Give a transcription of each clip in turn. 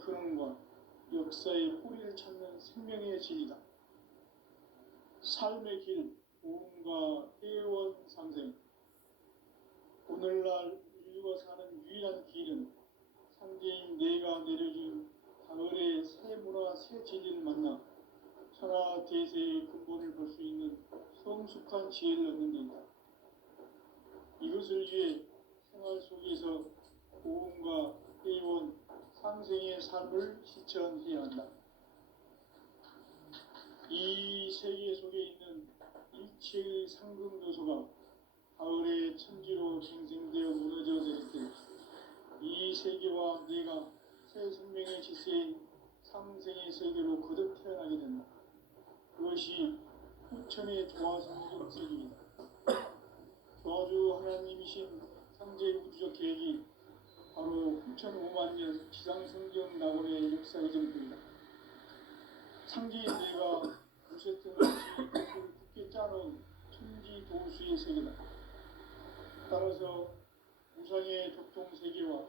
근원과 역사의 뿌리를 찾는 생명의 진리다. 삶의 길, 보험과 회원 상생. 오늘날 인류가 사는 유일한 길은 상제인 내가 내려준 가을의 새 문화 새 진리를 만나 천하 대세의 근본을 볼 수 있는 성숙한 지혜를 얻는 데 있다. 이것을 위해 생활 속에서 보험과 회원, 상생의 삶을 실천해야 한다. 이 세계 속에 있는 일체의 상금도서가 가을의 천지로 갱생되어 무너져 내릴 때 이 세계와 내가 새 생명의 질서인 상생의 세계로 거듭 태어나게 된다. 그것이 후천의 조화성경 세계이다. 조화주 하나님이신 상제의 우주적 계획이 바로 후천 5만 년 지상성경 낙원의 역사 의정입니다. 상제인 내가 무쇠등 같이 굳게 짜놓은 천지 도수의 세계다. 따라서 우상의 격동 세계와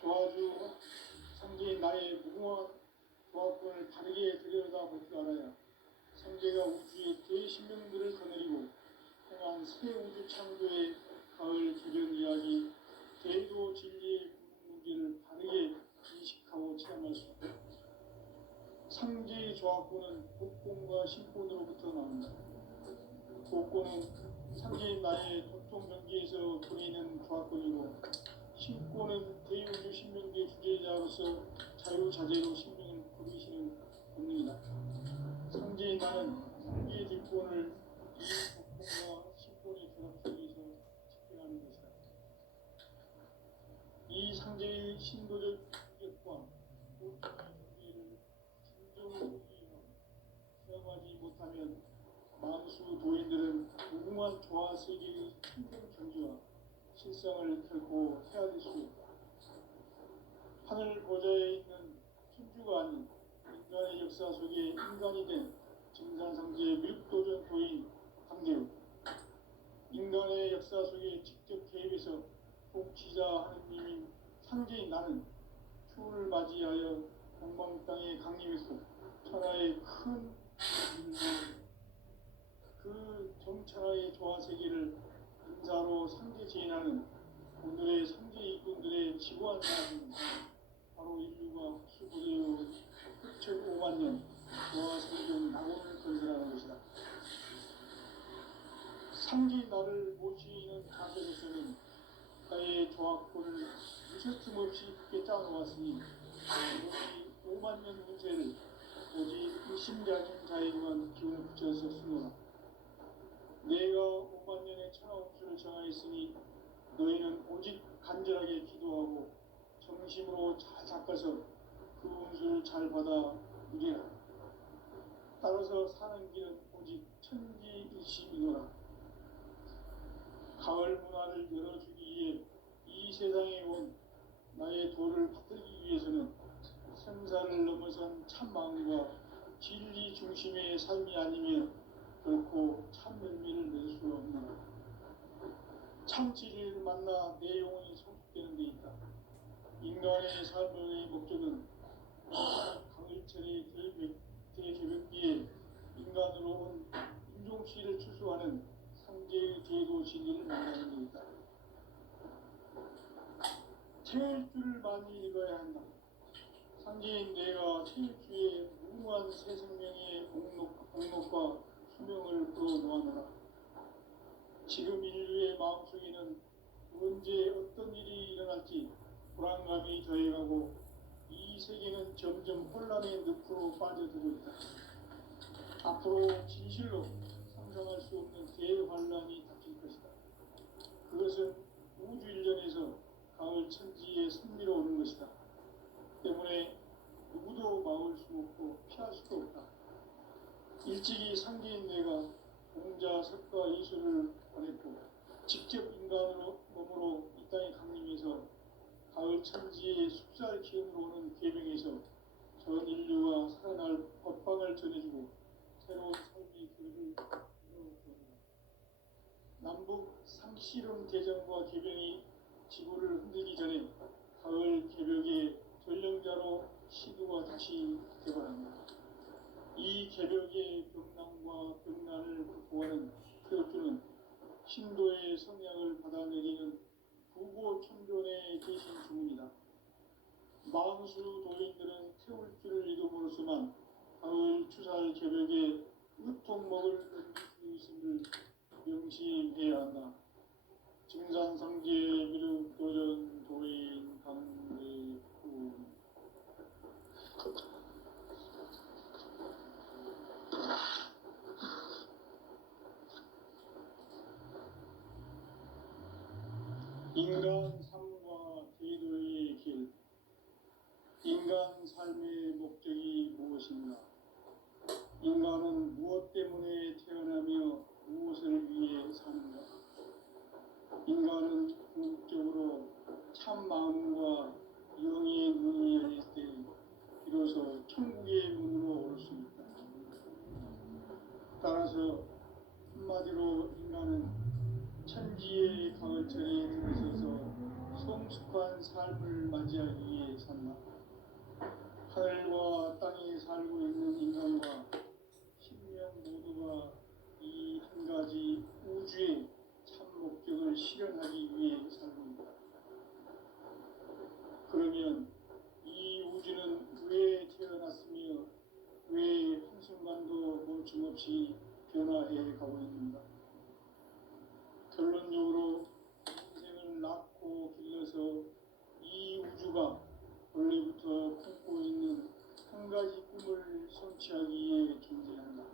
조화주 상제인 나의 무궁한 조합권을 바르게 들여다볼 줄 알아야 상제가 우주의 대신명들을 거느리고 행한 새 우주 창조의 가을 개변 이야기, 대도 진리의 문제를 바르게 인식하고 체험할 수 있다. 상제의 조합권은 복권과 신권으로부터 나온다. 복권은 상제인 나의 도통 경계에서 보내는 조합권이고, 신권은 대우주 신명계 주제자로서 자유자재로 신명을 부르시는 본능이다. 상제인 나는 상제의 뒷권을 이 복권과 신권의 결합 속에서 집행하는 것이다. 이 상제의 신도적 인격과 보통의 경계를 진정으로 체험하지 못하면 만수 도인들은 무궁한 조화 세계의 힘든 경지와 실상을 결코 헤아릴 수 없다. 하늘 보좌에 있는 천주가 아닌 인간의 역사 속에 인간이 된 증산상제의 밀도전 도인 강대우, 인간의 역사 속에 직접 개입해서 통치자 하느님인 상제인 나는 추운을 맞이하여 동방 땅에 강림했고 천하의 큰 그 정천하의 조화 세계를 인사로 상제 지인하는 오늘의 상제 이꾼들의 지구한 사람은 바로 인류가 수고되어 흑천 5만 년 조화 성경 낙원을 건설하는 것이다. 상제 나를 모시는 자세로서는 나의 조합권을 무쇠틈 없이 굳게 짜놓았으니 5만 년 운세를 오직 의심지 않은 자에게만 기운을 붙여서 쓰노라. 내가 5만 년의 천하운수를 정하였으니 너희는 오직 간절하게 기도하고 정심으로 잘 닦아서 그 운수를 잘 받아 누리라. 따라서 사는 길은 오직 천지일심이노라. 가을 문화를 열어주기 위해 이 세상에 온 나의 도를 받들기 위해서는 생사를 넘어선 참마음과 진리 중심의 삶이 아니면 결코 참 열매를 낼 수 없노라. 참 진리를 만나 내 영혼이 성숙되는 데 있다. 인간의 삶의 목적은 가을철의 대개벽기에 인간으로 온 인종씨를 추수하는 상제의 제도 진리를 만나는 데 있다. 태일주를 많이 읽어야 한다. 상제인 내가 태일주의 무궁한 새 생명의 공록과 수명을 불어놓아노라. 지금 인류의 마음속에는 언제 어떤 일이 일어날지 불안감이 더해가고 이 세계는 점점 혼란의 늪으로 빠져들고 있다. 앞으로 진실로 상상할 수 없는 대환란이 닥칠 것이다. 그것은 우주 일전에서 가을 천지의 승리로 오는 것이다. 때문에 누구도 막을 수 없고 피할 수도 없다. 일찍이 상제인 내가 공자, 석가, 예수를 보냈고 직접 인간으로 몸으로 이 땅에 강림해서 가을 천지의 숲살 기운으로 오는 계명에서 전 인류가 살아날 법방을 전해주고 새로운 삶의 길을 열어주었다. 남북 상씨름 대전과 개병이 지구를 흔들기 전에 가을 개벽의 전령자로 개벽의 병난과 병난을 극복하는 크로트는 신도의 성향을 받아내리는 부고천존의 대신 중입니다. 망수 도인들은 태울 줄을 이름으로서만 가을 추살 개벽에 으통먹을 넘길 수 있음을 명심해야 한다. 증산성제 미륵도전 도인 강대구 인간 삶과 제도의 길. 인간 삶의 목적이 무엇인가? 인간은 무엇 때문에 태어나며 무엇을 위해 사는가? 인간은 궁극적으로 참 마음과 영의 눈이 열릴 때 비로소 천국의 문으로 올 수 있다. 따라서 한마디로 인간은 천지의 가을철에 들어서서 성숙한 삶을 맞이하기 위해 산다. 하늘과 땅에 살고 있는 인간과 신명 모두가 이 한 가지 우주의 참 목적을 실현하기 위해 살고 있다. 그러면 이 우주는 왜 태어났으며 왜 한순간도 멈춤없이 변화해 가고 있는가? 결론적으로 인생을 낳고 길러서 이 우주가 원래부터 품고 있는 한 가지 꿈을 성취하기 위해 존재한다.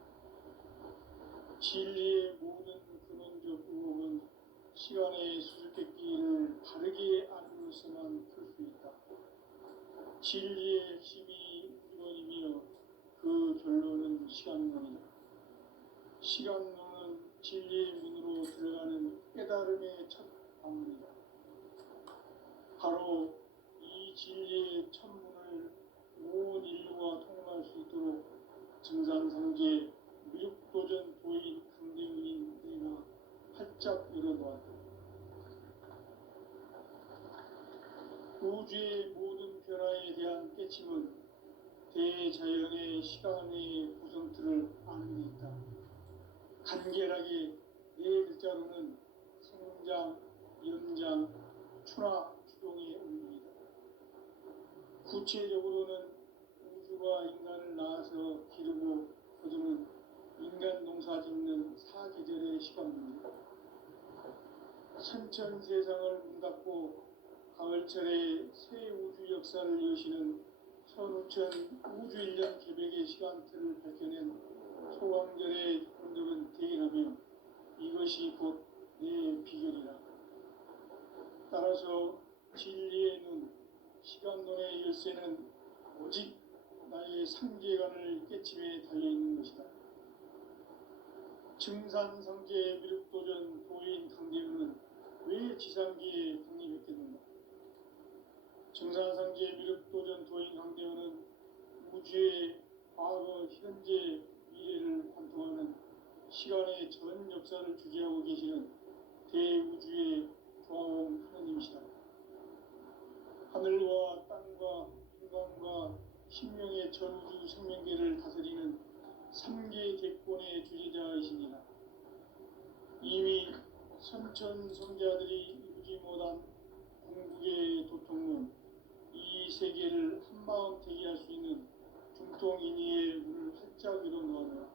진리의 모든 근원적 의혹은 시간의 수수께끼를 바르게 알므로서만 풀 수 있다. 진리의 핵심이 우주론이며 그 결론은 시간론이다. 시간론은 진리의 문으로 들어가는 깨달음의 첫 방문이다. 바로 이 진리의 천문을 온 인류가 통과할 수 있도록 증산성제 미륵도전 도인 강대훈인 내가 활짝 열어놓았다. 우주의 모든 변화에 대한 깨침은 대자연의 시간의 구성틀을 아는 데 있다. 간결하게 네 글자로는 생장, 연장, 추나 추동의 의미이다. 구체적으로는 우주가 인간을 낳아서 기르고 거두는 인간 농사 짓는 사계절의 시간입니다. 천천 세상을 문 닫고 가을철에 새 우주 역사를 여시는 선우천 우주 1년 개벽의 시간틀을 밝혀낸 소강절의 분들은 대인하며 이것이 곧 내 비결이라. 따라서 진리의 눈, 시간론의 열쇠는 오직 나의 상계관을 깨침에 달려있는 것이다. 증산성제 미륵도전 도인 강대훈은 왜 지상계에 독립했겠는가? 증산성제 미륵도전 도인 강대훈은 우주의 과거, 현재, 미래를 관통하는 시간의 전 역사를 주재하고 계시는 대우주의 조화원 하느님이시다. 하늘과 땅과 인간과 신명의 전우주 생명계를 다스리는 3계 대권의 주재자이시니라. 이미 선천성자들이 이루지 못한 궁극의 도통문, 이 세계를 한마음 되게 할 수 있는 중통인의의 문을 활짝 열어놓았노라.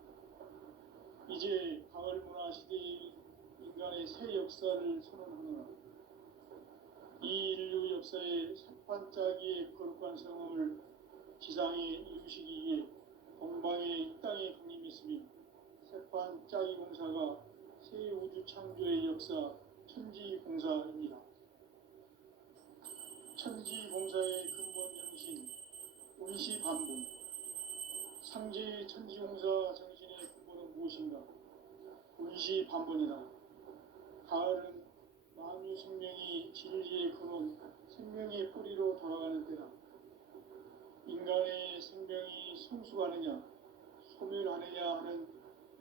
이제 가을 문화 시대의 인간의 새 역사를 선언하노라. 이 인류 역사의 셋반짜기의 거룩한 성험을 지상에 이루시기 위해 동방의 이 땅에 독립했으며 셋반짜기 공사가 새 우주 창조의 역사 천지공사입니다. 천지공사의 근본 정신 운시반분. 상제의 천지공사 정신의 근본은 무엇인가? 운시반분이다. 가을은 만유 생명이 진리의 근원, 생명의 뿌리로 돌아가는 때다. 인간의 생명이 성숙하느냐, 소멸하느냐 하는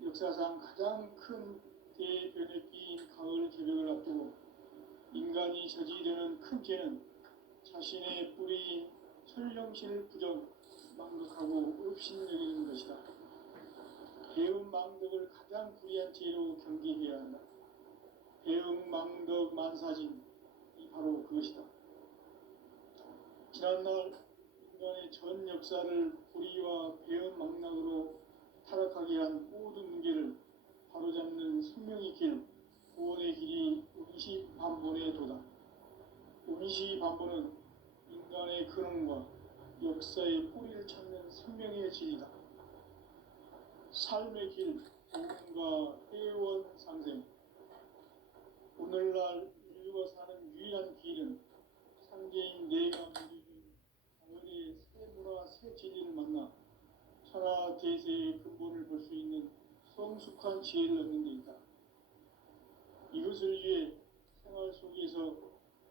역사상 가장 큰 대변혁기인 가을 개벽을 앞두고 인간이 저지르는 큰 죄는 자신의 뿌리인 설령신을 부정, 망각하고 업신여기는 것이다. 배은망덕을 가장 불의한 죄로 경계해야 한다. 배은망덕 만사진, 이 바로 그것이다. 지난날 인간의 전 역사를 불의와 배은망락으로 타락하게 한 모든 문제를 바로잡는 생명의 길, 구원의 길이 운시반본의 도다. 운시반본은 인간의 근원과 역사의 뿌리를 찾는 생명의 진리다. 삶의 길, 복음과 회원 상생. 오늘날 인류가 사는 유일한 길은 상제인 내가 누리는 가을의 새 문화, 새 진리를 만나 천하 대세의 근본을 볼 수 있는 성숙한 지혜를 얻는 데 있다. 이것을 위해 생활 속에서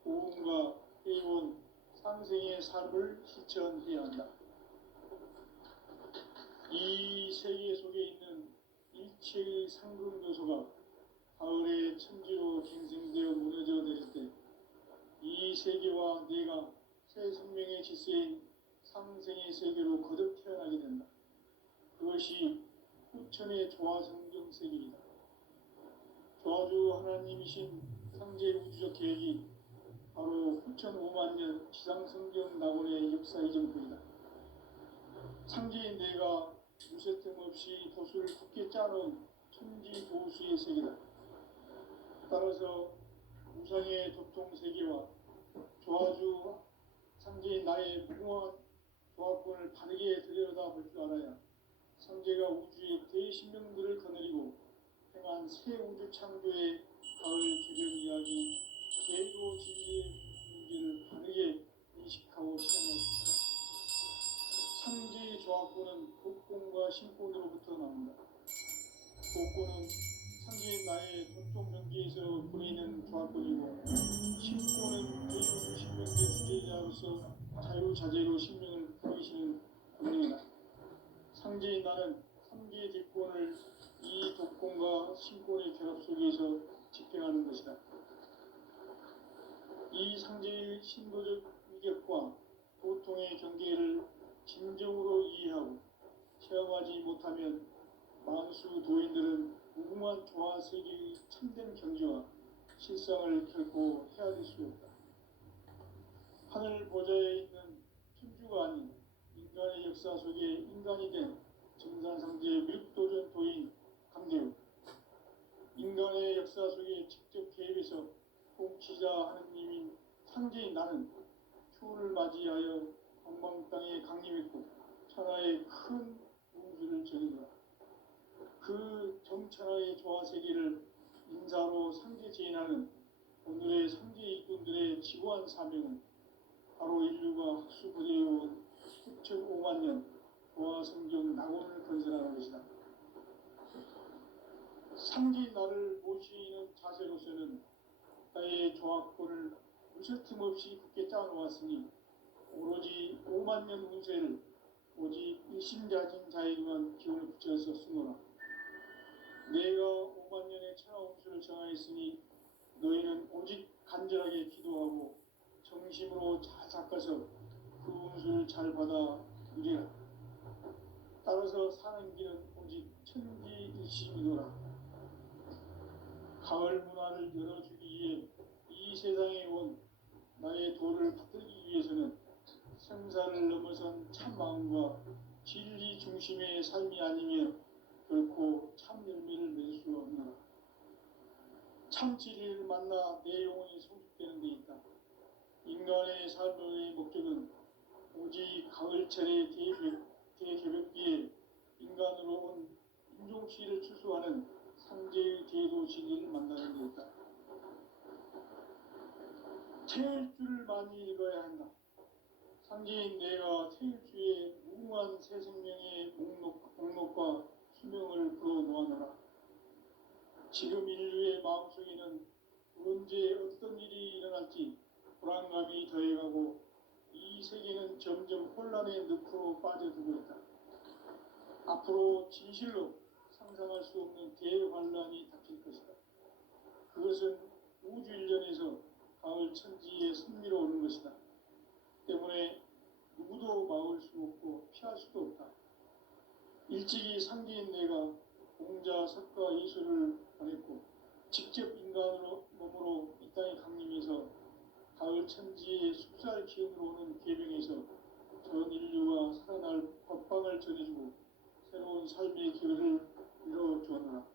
복음과 회원 상생의 삶을 실천해야 한다. 이 세계 속에 있는 일체의 상금 요소가 가을의 천지로 갱생되어 무너져 내릴 때 이 세계와 내가 새 생명의 질서인 상생의 세계로 거듭 태어나게 된다. 그것이 후천의 조화성경 세계이다. 조화주 하나님이신 상제 우주적 계획이 바로 후천 5만 년 지상성경 낙원의 역사 이정표이다. 상제인 내가 무쇠틈 없이 도수를 굳게 짜놓은 천지 도수의 세계다. 따라서 우상의 도통 세계와 조화주 상제인 나의 무궁한 조합권을 바르게 들여다볼 줄 알아야 상제가 우주의 대신명들을 거느리고 행한 새 우주 창조의 가을 개변 이야기, 계도 진리의 문제를 바르게 인식하고 시행할 수 있다. 상제의 조합권은 복권과 신권으로부터 나온다. 복권은 상제인 나의 전통 경계에서 보이는 조합권이고, 신권은 대우주 신명의 주제자로서 자유자재로 신명을 부리시는 권능이다. 상제인 나는 3개의 뒷권을 이 독권과 신권의 결합 속에서 집행하는 것이다. 이 상제의 신도적 위격과 보통의 경계를 진정으로 이해하고 체험하지 못하면 만수 도인들은 무궁한 조화 세계의 참된 경지와 실상을 결코 헤아릴 수 없다. 하늘 보좌에 있는 천주가 아닌 인간의 역사 속에 인간이 된 증산상제 밀도전 도인 강대우, 인간의 역사 속에 직접 개입해서 통치자 하느님인 상제인 나는 초를 맞이하여 방방 땅에 강림했고 천하의 큰 우주를 정의노라. 그 정천하의 조화세계를 인사로 상제 제인하는 오늘의 상제 일꾼들의 지고한 사명은 바로 인류가 학수부대해온 수천 5만 년 조화성경 낙원을 건설하는 것이다. 상제인 나를 모시는 자세로서는 나의 조합권을 무쇠틈 없이 굳게 짜놓았으니 오로지 5만 년 운세를 오직 일심자진 자에게만 기운을 붙여서 쓰노라. 내가 5만 년의 천하 운수를 정하였으니 너희는 오직 간절하게 기도하고 정심으로 잘 닦아서 그 운수를 잘 받아 누리라. 따라서 사는 길은 오직 천지일심이노라. 가을 문화를 열어주기 위해 이 세상에 온 나의 도를 받들기 위해서는 생사를 넘어선 참 마음과 진리 중심의 삶이 아니면 결코 참 열매를 맺을 수 없노라. 참 진리를 만나 내 영혼이 성숙되는 데 있다. 인간의 삶의 목적은 오직 가을철의 대개벽기에 인간으로 온 인종치를 추수하는 상제의 대도 진리를 만나는 데 있다. 태일주를 많이 읽어야 한다. 상제인 내가 태일주의 무궁한 새 생명의 목록과 수명을 불어놓아노라. 지금 인류의 마음속에는 언제 어떤 일이 일어날지 불안감이 더해가고 이 세계는 점점 혼란의 늪으로 빠져들고 있다. 앞으로 진실로 상상할 수 없는 대환란이 닥칠 것이다. 그것은 우주 일련에서 가을 천지에 선미로 오는 것이다. 때문에 누구도 막을 수 없고 피할 수도 없다. 일찍이 상제인 내가 공자, 석가, 예수를 보냈고 직접 인간으로 몸으로 이 땅에 강림해서 가을 천지의 숲살 기운으로 오는 계명에서 전 인류가 살아날 법방을 전해주고 새로운 삶의 기회를 이뤄주었노라.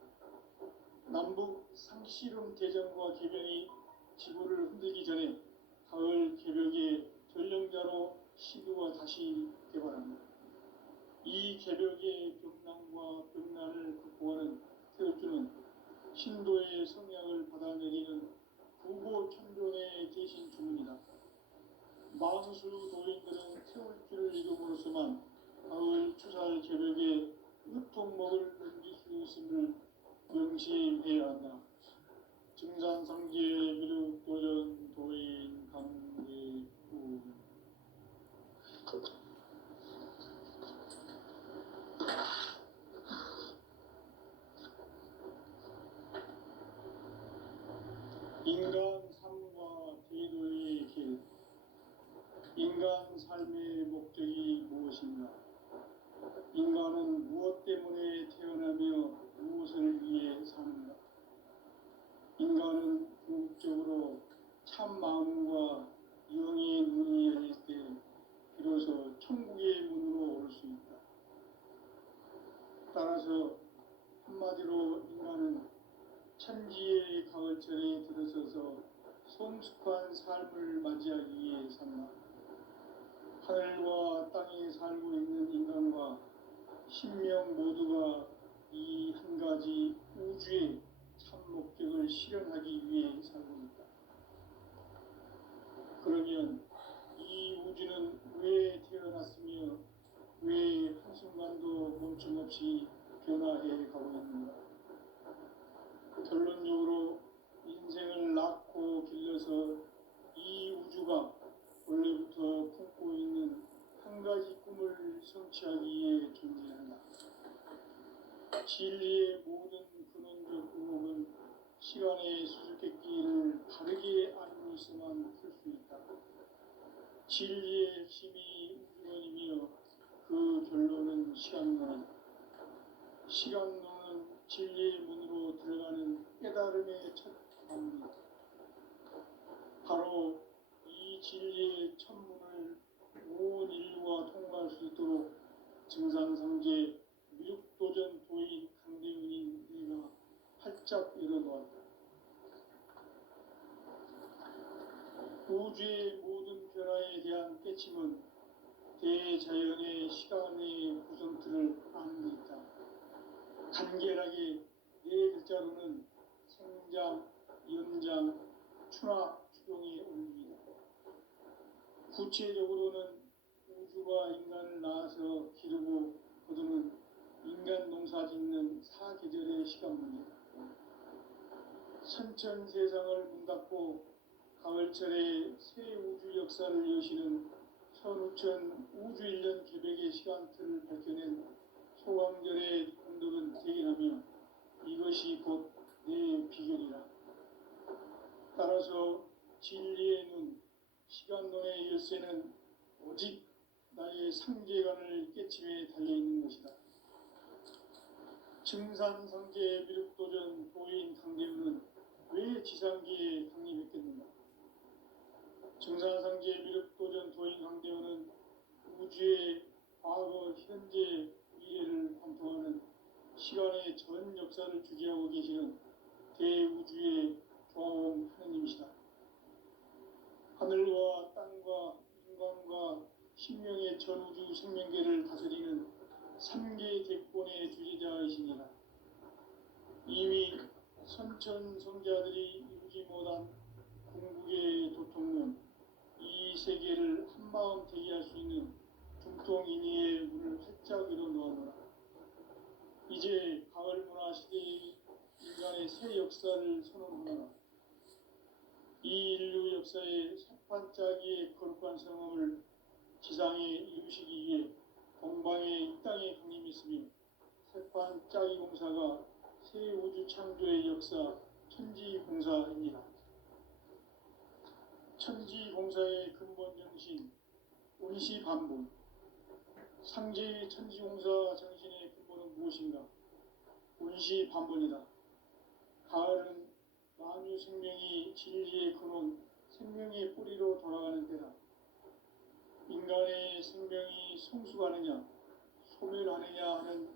남북 상씨름 대전과 계명이 지구를 흔들기 전에 가을 개벽의 전령자로 시드가 다시 개발합니다. 이 개벽의 병난과 병난을 극복하는 태극주는 신도의 성약을 받아내리는 구보천존의 대신 주문이다. 만수 도인들은 태울주를 이름으로서만 가을 추살 개벽의 으통목을 넘길 수 있음을 명심해야 한다. 증산상계 미륵도전 도인 강대우 인간 삶과 제도의 길. 인간 삶의 목적이 무엇인가? 인간은 무엇 때문에 태어나며 무엇을 위해 사는가? 인간은 궁극적으로 참 마음과 영의 문이 열릴 때 비로소 천국의 문으로 올 수 있다. 따라서 한마디로 인간은 천지의 가을철에 들어서서 성숙한 삶을 맞이하기 위해 산다. 하늘과 땅에 살고 있는 인간과 신명 모두가 이 한 가지 우주의 참 목적을 실현하기 위해 살고 있다. 그러면 이 우주는 왜 태어났으며 왜 한순간도 멈춤없이 변화해 가고 있는가? 결론적으로 인생을 낳고 길러서 이 우주가 원래부터 품고 있는 한 가지 꿈을 성취하기 위해 존재한다. 진리의 모든 근원적 의혹은 시간의 수수께끼를 바르게 알고 있어만 풀 수 있다. 진리의 핵심이 우주론이며 그 결론은 시간론이다. 시간론은 진리의 문으로 들어가는 깨달음의 첫 방문이다. 바로 이 진리의 첫 문을 온 인류가 통과할 수 있도록 증산상제 미륵도전 도인 강대훈인 내가 활짝 열어놓았다. 우주의 모든 변화에 대한 깨침은 대자연의 시간의 구성틀을 아는 데 있다. 간결하게 네 글자로는 생장, 연장, 추나 추동의 원리이다. 구체적으로는 우주가 인간을 낳아서 기르고 거두는 인간 농사 짓는 사계절의 시간 문제다. 선천 세상을 문 닫고 가을철에 새 우주 역사를 여시는 선우천 우주 1년 개백의 시간틀을 밝혀낸 소강절의 공덕은 대견하며 이것이 곧 내 비결이라. 따라서 진리의 눈, 시간론의 열쇠는 오직 나의 상계관을 깨침에 달려있는 것이다. 증산상계 미륵도전 도인 강대훈은 왜 지상계에 강림했겠는가? 증산상계 미륵도전 도인 강대훈은 우주의 과거, 현재, 미래를 관통하는 시간의 전 역사를 주재하고 계시는 대우주의 조화원 하느님이시다. 하늘과 땅과 인간과 신명의 전우주 생명계를 다스리는 3개 대권의 주재자이시니라. 이미 선천성자들이 이루지 못한 궁극의 도통문, 이 세계를 한마음 되게 할 수 있는 중통인의의 문을 활짝 열어놓아노라. 이제 가을 문화 시대의 인간의 새 역사를 선언하노라. 이 인류 역사의 삿발짜기의 거룩한 성험을 지상에 이루시기 위해 동방의 이 땅에 강림했으며 삿발짜기 공사가 새 우주 창조의 역사 천지공사입니다. 천지공사의 근본 정신, 운시반복. 상제의 천지공사 정신의 근본은 무엇인가? 온시 반번이다. 가을은 만유 생명이 진리의 근원, 생명의 뿌리로 돌아가는 때다. 인간의 생명이 성숙하느냐, 소멸하느냐 하는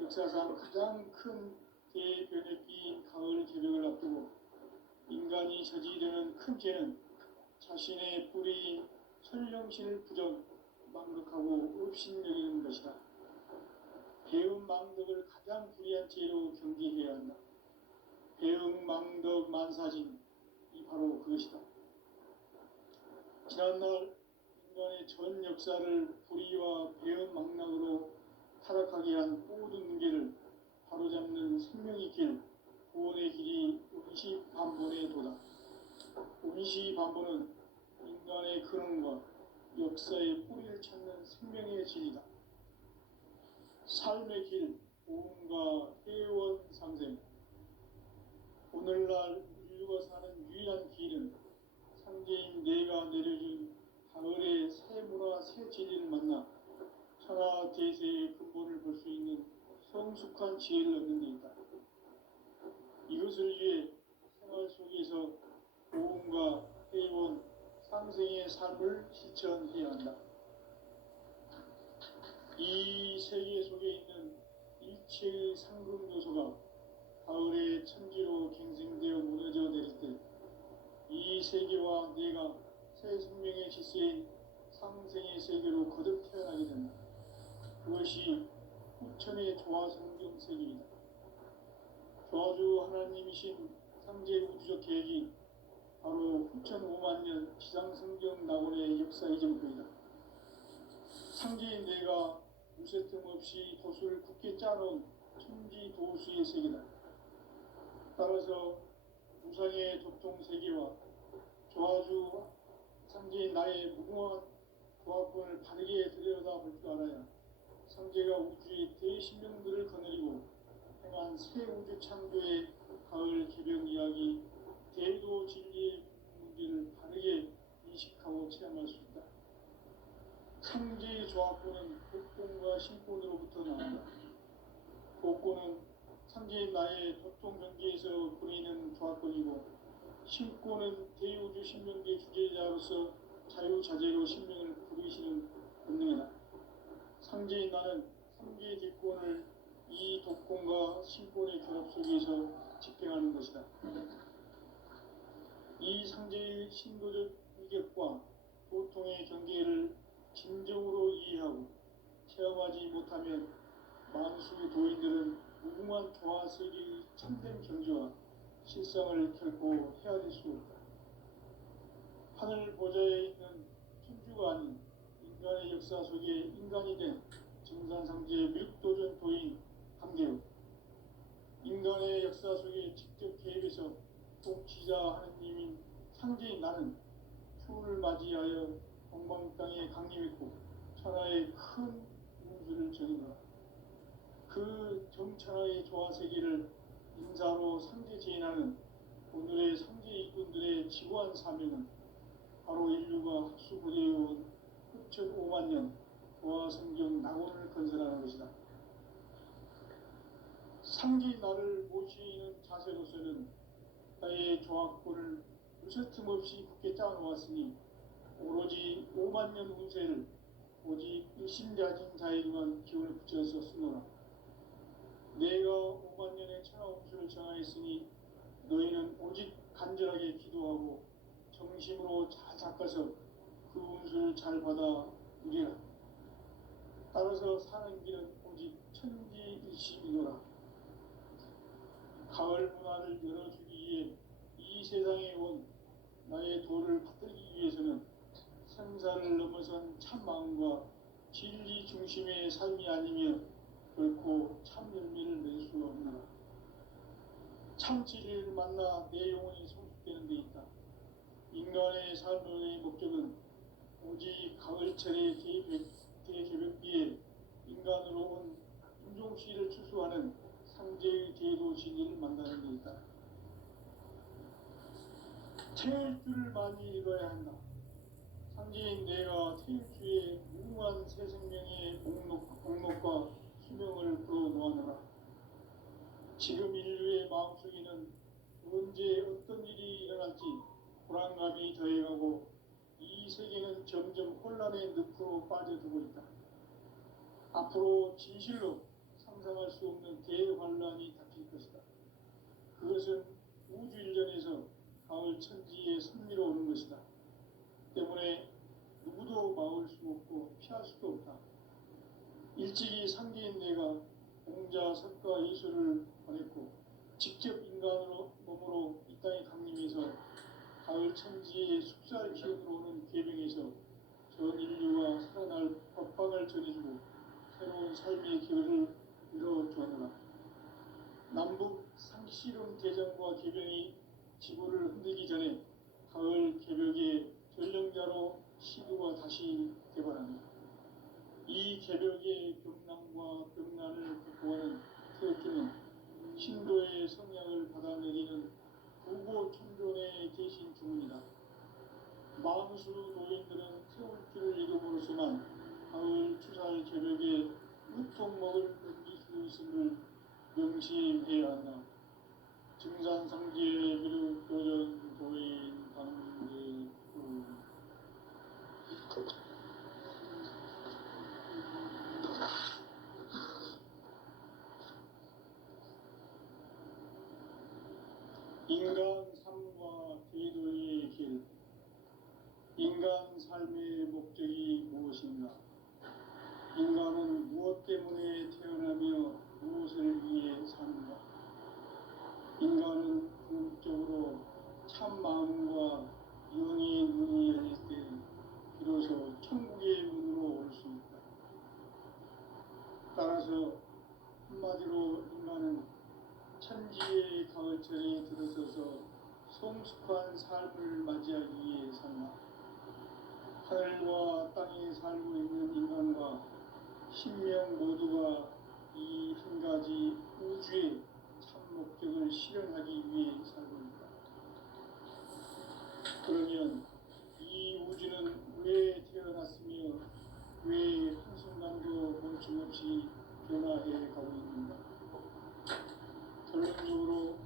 역사상 가장 큰 대변혁기 가을 개벽을 앞두고 인간이 저지르는 큰 죄는 자신의 뿌리 설령신을 부정, 망극하고 업신여기는 것이다. 배음 망덕을 가장 불의한 죄로 경계해야 한다. 배음 망덕 만사진이 바로 그것이다. 지난날 인간의 전 역사를 불의와 배음 망락으로 타락하게 한 모든 문제를 바로잡는 생명의 길, 구원의 길이 운시반본의 도다. 운시반본은 인간의 근원과 역사의 뿌리를 찾는 생명의 길이다. 삶의 길, 보험과 회원 상생. 오늘날 인류가 사는 유일한 길은 상제인 내가 내려준 가을의 새 문화, 새 진리를 만나 천하 대세의 근본을 볼 수 있는 성숙한 지혜를 얻는 데 있다. 이것을 위해 생활 속에서 보험과 회원, 상생의 삶을 실천해야 한다. 이 세계 속에 있는 일체의 상금 요소가 가을의 천지로 갱생되어 무너져 내릴 때 이 세계와 내가 새 생명의 질서인 상생의 세계로 거듭 태어나게 된다. 그것이 후천의 조화성경 세계이다. 조화주 하나님이신 상제 우주적 계획이 바로 후천 5만년 지상성경 낙원의 역사 이정표이다. 상제인 내가 무쇠 틈 없이 도수를 굳게 짜놓은 천지 도수의 세계다. 따라서 무상의 도통 세계와 조화주 상제인 나의 무궁한 조화권을 바르게 들여다볼 줄 알아야 상제가 우주의 대신명들을 거느리고 행한 새 우주 창조의 가을 개벽 이야기, 대도 진리의 문제를 바르게 인식하고 체험할 수 있다. 상제의 조화권은 복권과 신권으로부터 나온다. 복권은 상제인 나의 도통 경계에서 보이는 조화권이고, 신권은 대우주 신명계 주제자로서 자유자재로 신명을 부르시는 본능이다. 상제인 나는 상계 뒷권을 이 독권과 신권의 결합 속에서 집행하는 것이다. 이 상제의 신도적 위격과 도통의 경계를 진정으로 이해하고 체험하지 못하면 만수 도인들은 무궁한 조화 세계의 참된 경지와 실상을 결코 헤아릴 수 없다. 하늘 보좌에 있는 천주가 아닌 인간의 역사 속에 인간이 된 정산상제의 밀도전 도인 강대우, 인간의 역사 속에 직접 개입해서 통치자 하느님인 상제인 나는 추운을 맞이하여 동방 땅에 강림했고 천하의 큰 운수를 정의노라. 그 정천하의 조화세계를 인사로 상제 제인하는 오늘의 상제 이꾼들의 지구한 사명은 바로 인류가 학수고대해온 후천 5만년 조화성경 낙원을 건설하는 것이다. 상제인 나를 모시는 자세로서는 나의 조화권을 무쇠틈 없이 굳게 짜놓았으니 오로지 5만년 운세를 오직 일심자진 자에게만 기운을 붙여서 쓰노라. 내가 5만년의 천하 운수를 정하였으니 너희는 오직 간절하게 기도하고 정심으로 잘 닦아서 그 운수를 잘 받아 누리라. 따라서 사는 길은 오직 천지일심이노라. 가을 문화를 열어주기 위해 이 세상에 온 나의 도를 받들기 위해서는 생사를 넘어선 참 마음과 진리 중심의 삶이 아니면 결코 참 열매를 낼 수 없노라. 참 진리를 만나 내 영혼이 성숙되는 데 있다. 인간의 삶의 목적은 오직 가을철의 대개벽비에 인간으로 온 인종시를 추수하는 상제의 제도 진리를 만나는 데 있다. 태일주를 많이 읽어야 한다. 상제인 내가 태일주의 무궁한 새 생명의 목록과 수명을 풀어놓아노라. 지금 인류의 마음속에는 언제 어떤 일이 일어날지 불안감이 더해가고 이 세계는 점점 혼란의 늪으로 빠져들고 있다. 앞으로 진실로 상상할 수 없는 대환란이 닥칠 것이다. 그것은 우주 일련에서 가을 천지의 섭리로 오는 것이다. 때문에 누구도 막을 수 없고 피할 수도 없다. 일찍이 상계인 내가 공자, 석가, 예수를 보냈고 직접 인간으로 몸으로 이 땅에 강림해서 가을 천지의 숙살 기운으로 오는 계명에서 전 인류가 살아날 법방을 전해주고 새로운 삶의 기회를 이뤄주었노라. 남북 상씨름 대전과 계병이 지구를 흔들기 전에 가을 개벽의 전령자로 시구가 다시 개발합니다. 이 개벽의 병난과 병난을 극복하는 태극기는 신도의 성향을 받아내리는 부고 천존의 대신 주문이다. 만수 노인들은 태울기를 잃음으로써만 가을 추살 개벽의 유통목을 넘길 수 있음을 명심해야 한다. 증산상계 미륵 도전 도인 강제 인간 삶과 대도의 길. 인간 삶의 목적이 무엇인가? 인간은 무엇 때문에 태어나며 무엇을 위해 사는가? 인간은 궁극적으로 참 마음과 영의 문이 열릴 때 비로소 천국의 문으로 올 수 있다. 따라서 한마디로 인간은 천지의 가을철에 들어서서 성숙한 삶을 맞이하기 위해 산다. 하늘과 땅에 살고 있는 인간과 신명 모두가 이 한 가지 우주의 참 목적을 실현하기 위해 살고 있다. 그러면 이 우주는 왜 태어났으며 왜 한순간도 멈춤없이 변화해 가고 있는가? 결론적으로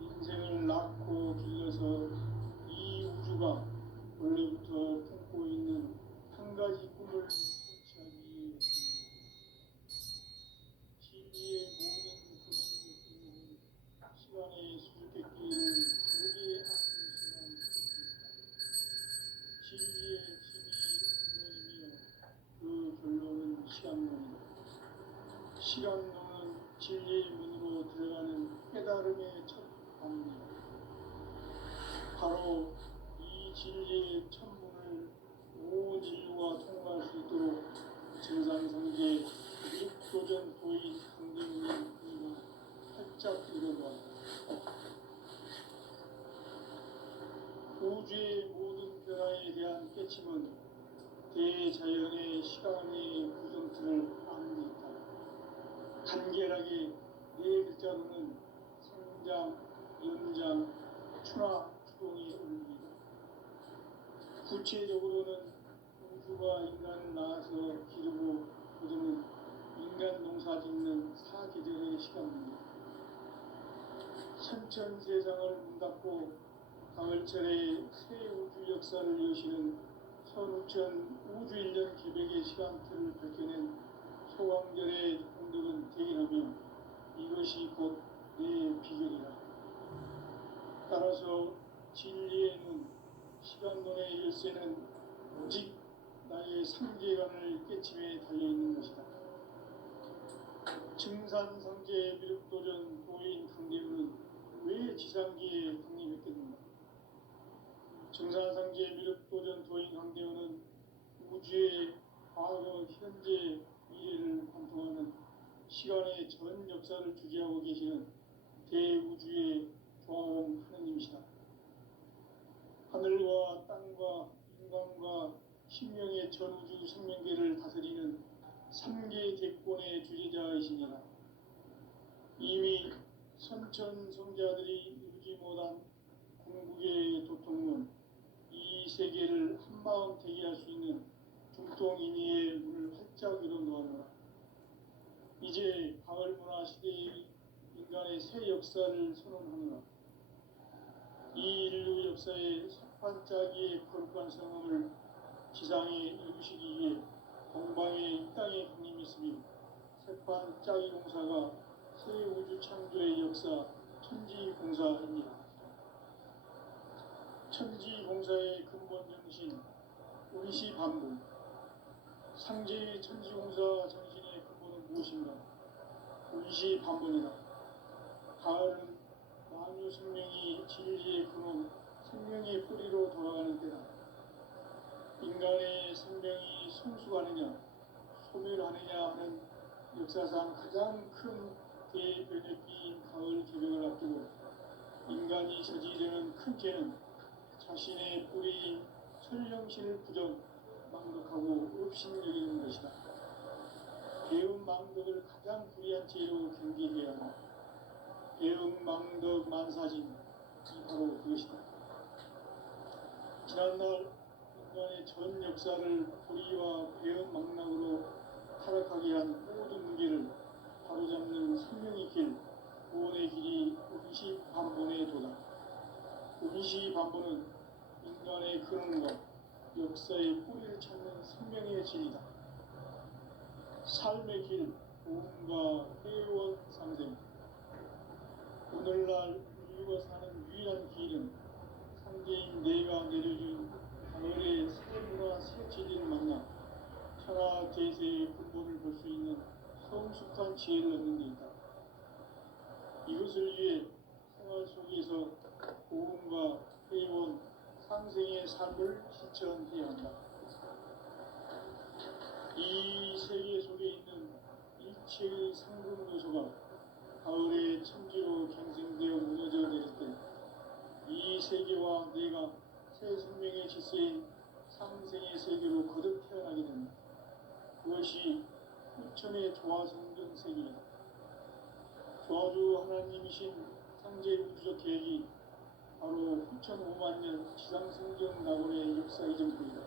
인생을 낳고 길러서 이 우주가 원래부터 품고 있는 한 가지 꿈을 성취하기 위해 진리의 모든 근원이 시간의 수수께끼를 다르게 아끼는 진리의 힘이 근원이며 그 결론은 시간론이다. 시간론은 진리의 문으로 들어가는 깨달음의 첫 방문이다. 바로 이 진리의 천문을 온 인류가 통과할 수 있도록 증산상계 육도전 도인 강대문의 의가 활짝 일어나왔다. 우주의 모든 변화에 대한 깨침은 대자연의 시간의 구정틀을 아는 데 있다. 간결하게 네 글자로는 성장, 연장, 추나, 추동이 올립니다. 구체적으로는 우주가 인간을 낳아서 기르고 거두는 인간 농사 짓는 사계절의 시간입니다. 천천 세상을 문 닫고 가을철에 새 우주 역사를 여시는 선우천 우주 일년 개벽의 시간틀을 밝혀낸 소강절의 공덕은 대견하며 이것이 곧 내 비결이라. 따라서 진리의 눈, 시간론의 열쇠는 오직 나의 삼계관을 깨침에 달려있는 것이다. 증산상계 미륵도전 도인 강대우는 왜 지상계에 강림했겠는가? 증산상계 미륵도전 도인 강대우는 우주의 과거, 현재, 미래를 관통하는 시간의 전 역사를 주재하고 계시는 대우주의 조화원 하느님이시다. 하늘과 땅과 인간과 신명의 전우주 생명계를 다스리는 삼계 대권의 주재자이시니라. 이미 선천성자들이 이루지 못한 궁극의 도통문, 이 세계를 한마음 되게 할 수 있는 중통인의의 문을 활짝 열어놓았노라. 이제 가을문화 시대의 인간의 새 새 역사를 선언하노라. 이 인류 역사의 석판짜기의 거룩한 성음을 지상에 이루시기 위해 동방에 이 땅에 강림했으며 석판짜기 공사가 새 우주 창조의 역사 천지공사입니다. 천지공사의 근본 정신 운시반복. 상제의 천지공사 정신의 근본은 무엇인가? 운시반복이다. 가을은 만유 생명이 진리의 근원, 생명의 뿌리로 돌아가는 때다. 인간의 생명이 성숙하느냐, 소멸하느냐 하는 역사상 가장 큰 대변혁기인 가을 개벽을 앞두고 인간이 저지르는 큰 죄는 자신의 뿌리인 설령신을 부정, 망덕하고 업신여기는 것이다. 배은망덕을 가장 불의한 죄로 경계해야 한다. 배은망덕 만사진이 바로 그것이다. 지난날 인간의 전 역사를 불의와 배은망락으로 타락하게 한 모든 문제를 바로잡는 생명의 길, 구원의 길이 운시반본의 도다. 운시반본은 인간의 근원과 역사의 뿌리를 찾는 생명의 진리다. 삶의 길, 구원과 회원 상생. 오늘날 인류가 사는 유일한 길은 상제인 내가 내려준 가을의 새 문화 새 진리를 만나 천하 대세의 근본을 볼 수 있는 성숙한 지혜를 얻는 데 있다. 이것을 위해 생활 속에서 고음과 회원, 상생의 삶을 실천해야 한다. 이 세계 속에 있는 일체의 상금 요소가 가을의 천지로 갱생되어 무너져 내릴 때 이 세계와 내가 새 생명의 질서인 상생의 세계로 거듭 태어나게 된다. 그것이 후천의 조화성경 세계이다. 조화주 하나님이신 상제 우주적 계획이 바로 후천 5만 년 지상성경 낙원의 역사 이전부이다.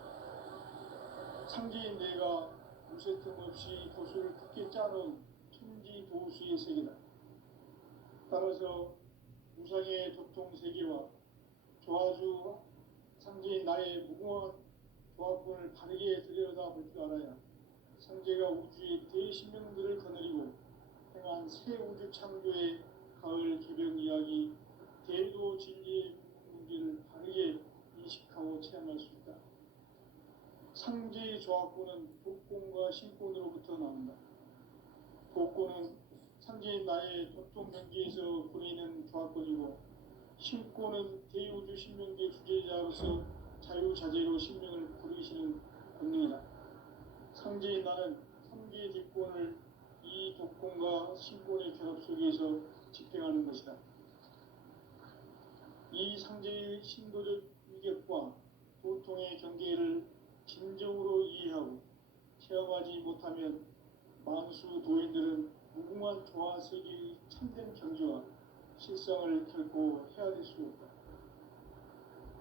상제인 내가 무쇠 틈 없이 도수를 굳게 짜놓은 천지 도수의 세계다. 따라서 무상의 도통 세계와 조화주 상제인 나의 무궁한 조합권을 바르게 들여다볼 줄 알아야 상제가 우주의 대신명들을 거느리고 행한 새 우주 창조의 가을 개벽 이야기 대도 진리의 문제를 바르게 인식하고 체험할 수 있다. 상제의 조합권은 독권과 신권으로부터 나온다. 독권은 상제인 나의 도통 경계에서 보내는 조합권이고 신권은 대우주 신명계 주제자로서 자유자재로 신명을 부르시는 권능이다. 상제인 나는 3개의 뒷권을 이 독권과 신권의 결합 속에서 집행하는 것이다. 이 상제의 신도적 위격과 도통의 경계를 진정으로 이해하고 체험하지 못하면 만수 도인들은 무궁한 조화세계의 참된 경지와 실상을 결코 헤아릴 수 없다.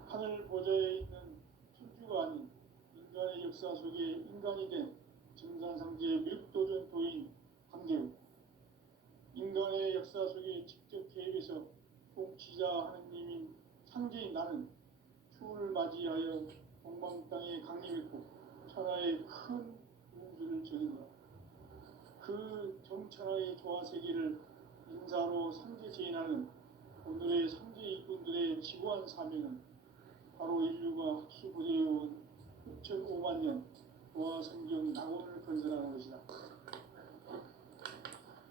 하늘 보좌에 있는 천주가 아닌 인간의 역사 속에 인간이 된 정산상제의 밀도전 도인 황대우, 인간의 역사 속에 직접 개입해서 통치자 하느님인 상제인 나는 추운을 맞이하여 동방 땅에 강림했고 천하의 큰 운수를 전했노라. 그 정천하의 조화세계를 인사로 상제 제인하는 오늘의 상제 일꾼들의 지고한 사명은 바로 인류가 학수부대해온 6,5만 년 조화성경 낙원을 건설하는 것이다.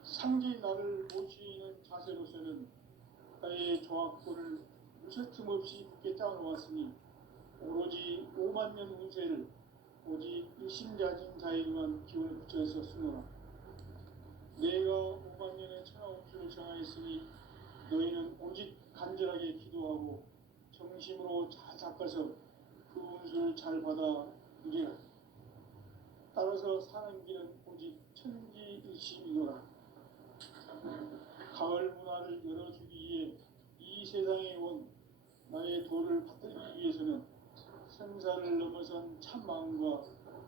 상제인 나를 모시는 자세로서는 나의 조합권을 무쇠 틈 없이 굳게 짜놓았으니 오로지 5만 년 운세를 오직 일심자진 자에게만 기운을 붙여서 쓰노라. 내가 5만 년의 천하 운수를 정하였으니 너희는 오직 간절하게 기도하고 정심으로 잘 닦아서 그 운수를 잘 받아 누리라. 따라서 사는 길은 오직 천지일심이노라. 가을 문화를 열어주기 위해 이 세상에 온 나의 도를 받들기 위해서는 생사를 넘어선 참마음과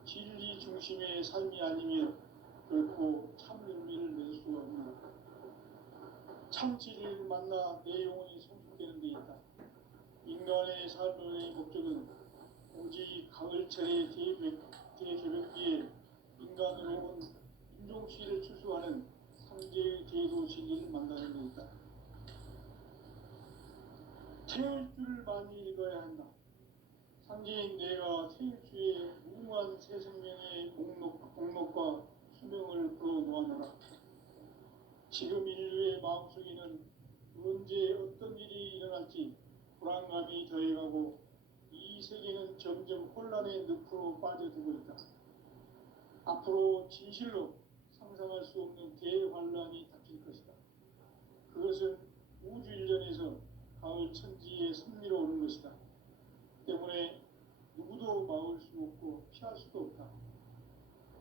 진리 중심의 삶이 아니면 결코 참 열매를 맺을 수가 없노라. 참치를 만나 내 영혼이 성숙되는 데 있다. 인간의 삶의 목적은 오직 가을철의 대개벽기에 인간으로 온 인종시를 추수하는 상제의 제도 진리를 만나는 데 있다. 태울 줄을 많이 읽어야 한다. 상제인 내가 태일주의 무궁한 새 생명의 목록과 수명을 풀어놓아노라. 지금 인류의 마음속에는 언제 어떤 일이 일어날지 불안감이 더해가고 이 세계는 점점 혼란의 늪으로 빠져들고 있다. 앞으로 진실로 상상할 수 없는 대환란이 닥칠 것이다. 그것은 우주 일련에서 가을 천지의 섭리로 오는 것이다. 때문에 누구도 막을 수 없고 피할 수도 없다.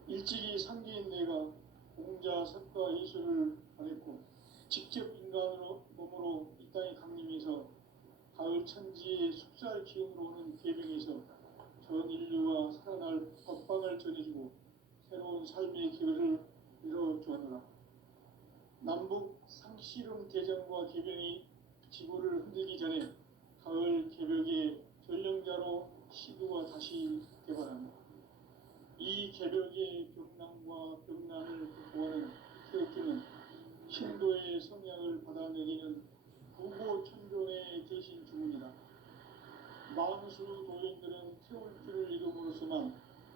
일찍이 상제인 내가 공자 석가 예수를 보냈고 직접 인간으로 몸으로 이 땅에 강림해서 가을 천지의 숙살 기운으로 오는 계명에서 전 인류와 살아날 법방을 전해주고 새로운 삶의 기회를 이뤄주었노라. 남북 상씨름 대전과 계명이 지구를 흔들기 전에 가을 개벽의 전령자로 시도가 다시 개발합니다. 이 개벽의 벽난과 벽난을 극복하는 태극기는 신도의 성향을 받아내리는 부고천존의 대신 주문이다. 만수 도인들은 태울 줄을 이름으로서만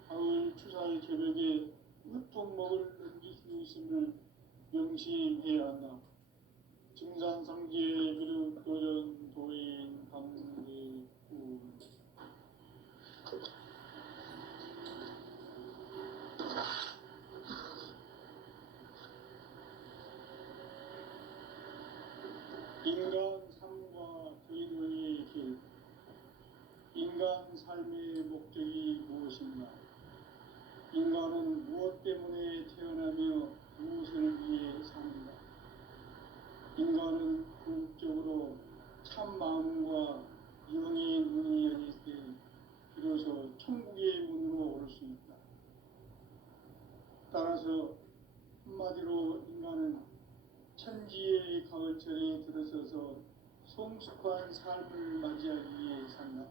가을 추살 개벽에 으통목을 넘길 수 있음을 명심해야 한다. 증산상제 미륵도전 도인 강대군. 인간 삶과 개인의 길. 인간 삶의 목적이 무엇인가? 인간은 무엇 때문에 태어나며 무엇을 위해 사는가? 인간은 궁극적으로 참 마음과 영의 문이 열릴 때 비로소 천국의 문으로 오를 수 있다. 따라서 한마디로 인간은 천지의 가을철에 들어서서 성숙한 삶을 맞이하기 위해 산다.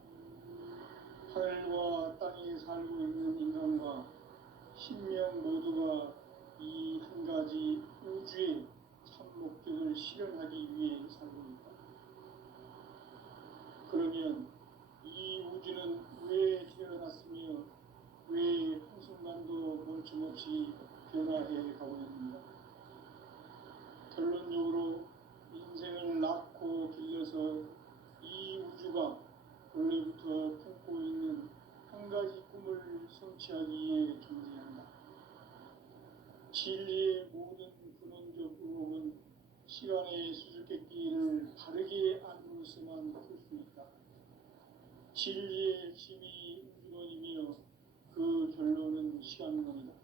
하늘과 땅에 살고 있는 인간과 신명 모두가 이 한 가지 우주의 참 목적을 실현하기 위해 살고 있다. 그러면 이 우주는 왜 태어났으며 왜 한순간도 멈춤없이 변화해 가고 있는가? 결론적으로 인생을 낳고 길러서 이 우주가 원래부터 품고 있는 한 가지 꿈을 성취하기 위해 존재한다. 진리의 모든 근원적 의혹은 시간의 수수께끼를 바르게 안으로서만 풀 수 있다. 진리의 핵심이 우주론이며 그 결론은 시간론이다.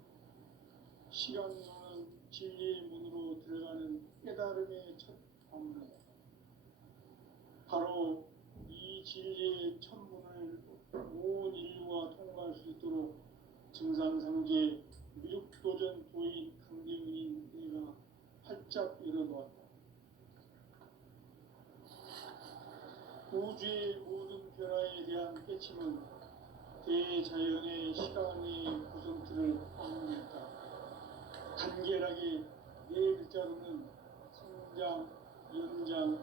시간론은 진리의 문으로 들어가는 깨달음의 첫 방문이다. 바로 이 진리의 천문을 온 인류가 통과할 수 있도록 증산상제 미륵도전 도인 강대훈인 내가 활짝 열어놓았다. 우주의 모든 변화에 대한 깨침은 대자연의 시간의 구성틀을 확인했다. 간결하게 네 글자로는 성장, 연장,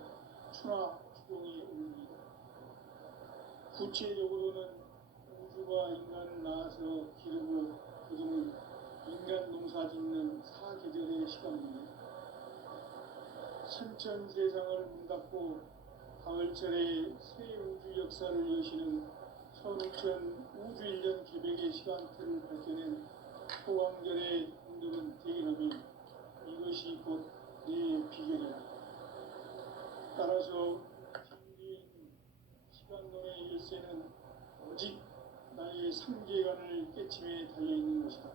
추나, 추동의 의미이다. 구체적으로는 우주가 인간을 낳아서 기르고 거두는 인간 농사 짓는 사계절의 시간입니다. 천천 세상을 문닫고 가을철에 새 우주 역사를 여시는 선우천 우주일년 개벽의 시간틀을 밝혀낸 호광절의 공덕은 대견하며 이것이 곧 내 비결이다. 따라서 진리인 시간론의 열쇠는 오직 나의 상계관을 깨침에 달려있는 것이다.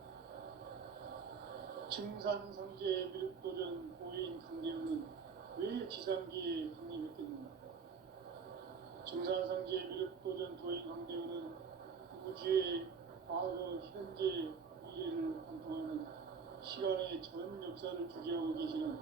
증산상제 미륵도전 보인 강대훈은 왜 지상기에 강림했겠는가? 증산상제 미륵도전 도인 강대훈은 우주의 과거, 현재, 미래를 관통하는 시간의 전 역사를 주재하고 계시는